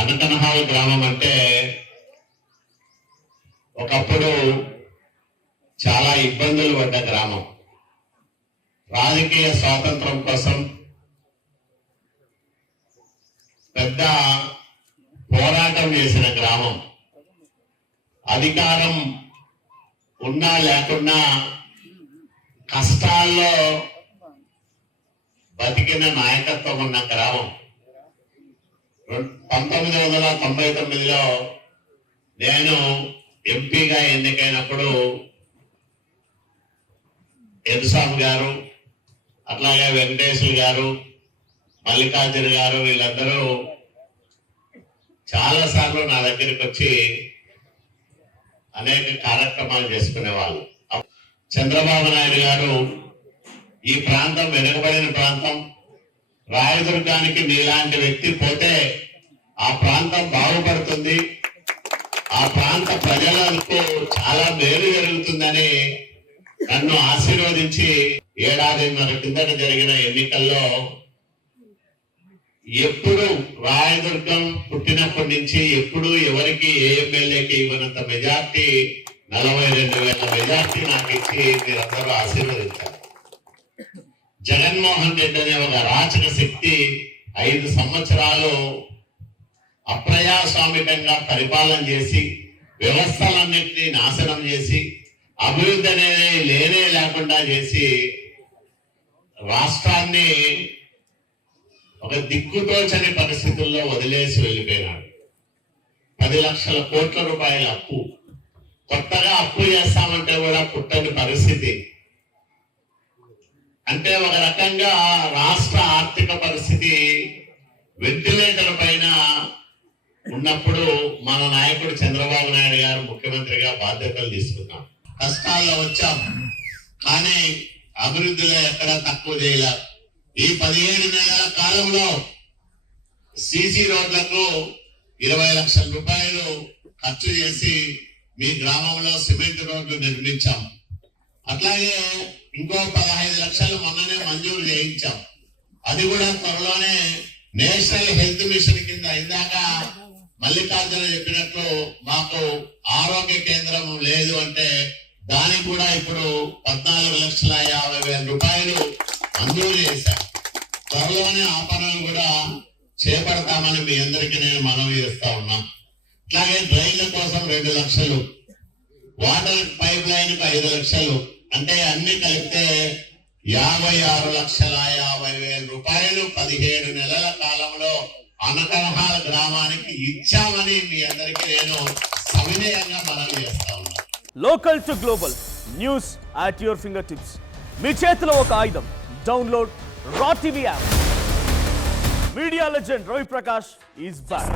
అనకనహాల్ గ్రామం అంటే ఒకప్పుడు చాలా ఇబ్బందులు పడ్డ గ్రామం. రాజకీయ స్వాతంత్రం కోసం పెద్ద పోరాటం చేసిన గ్రామం. అధికారం ఉన్నా లేకున్నా కష్టాల్లో బతికిన నాయకత్వం ఉన్న గ్రామం. 1999లో నేను ఎంపీగా ఎన్నికైనప్పుడు యదుస్వామి గారు, అట్లాగే వెంకటేశ్వర గారు, మల్లికార్జున గారు వీళ్ళందరూ చాలా సార్లు నా దగ్గరికి వచ్చి అనేక కార్యక్రమాలు చేసుకునేవాళ్ళు. చంద్రబాబు నాయుడు గారు ఈ ప్రాంతం వెనుకబడిన ప్రాంతం, రాయదుర్గానికి నీలాంటి వ్యక్తి పోతే ఆ ప్రాంతం బాగుపడుతుంది, ఆ ప్రాంత ప్రజలకు చాలా మేలు జరుగుతుందని నన్ను ఆశీర్వదించి 7 ఏడాదిన్నర కిందట జరిగిన ఎన్నికల్లో ఎప్పుడు రాయదుర్గం పుట్టినప్పటి నుంచి ఎప్పుడు ఎవరికి ఏ ఎమ్మెల్యేకి ఇవ్వనంత మెజార్టీ 42,000 మెజార్టీ నాకు ఇచ్చి మీరందరూ ఆశీర్వదించారు. జగన్మోహన్ రెడ్డి అనే ఒక రాచక శక్తి 5 సంవత్సరాలు అప్రజాస్వామికంగా పరిపాలన చేసి వ్యవస్థలన్నింటినీ నాశనం చేసి అభివృద్ధి అనేది లేనే లేకుండా చేసి రాష్ట్రాన్ని ఒక దిక్కుతోచని పరిస్థితుల్లో వదిలేసి వెళ్ళిపోయినాడు. 10 లక్షల కోట్ల రూపాయల అప్పు, కొత్తగా అప్పు చేస్తామంటే కూడా పుట్టని పరిస్థితి. అంటే ఒక రకంగా రాష్ట్ర ఆర్థిక పరిస్థితి వెంటిలేటర్ పైన ఉన్నప్పుడు మన నాయకుడు చంద్రబాబు నాయుడు గారు ముఖ్యమంత్రిగా బాధ్యతలు తీసుకున్నాం. కష్టాల్లో వచ్చాం, కానీ అభివృద్ధిలో ఎక్కడా తక్కువ చేయలే. ఈ 17 నెలల కాలంలో సీసీ రోడ్లకు 20 లక్షల రూపాయలు ఖర్చు చేసి మీ గ్రామంలో సిమెంట్ రోడ్లు నిర్మించాం. అట్లాగే ఇంకో 15 లక్షలు మొన్ననే మంజూరు చేయించాం. అది కూడా త్వరలోనే నేషనల్ హెల్త్ మిషన్ కింద ఇందాక మల్లికార్జున చెప్పినట్లు మాకు ఆరోగ్య కేంద్రం లేదు అంటే దానికి కూడా ఇప్పుడు 14,50,000 రూపాయలు మంజూరు చేశాం. త్వరలోనే ఆ పనులు కూడా చేపడతామని మీ అందరికీ నేను మనవి చేస్తా ఉన్నా. అట్లాగే డ్రైన్ల కోసం 2 లక్షలు, వాటర్ పైప్ లైన్ కు 5 లక్షలు, అంటే అన్ని కలిపితే 56,50,000 రూపాయలు 17 నెలల కాలంలో అనకనహాల గ్రామానికి ఇచ్చామని మీ అందరికీ నేను సవినయంగా మనవి చేస్తా ఉన్నా. Local to global news at your fingertips. మీ చేతిలో ఒక ఆయుధం. Download Raw TV app. Media legend Ravi Prakash is back.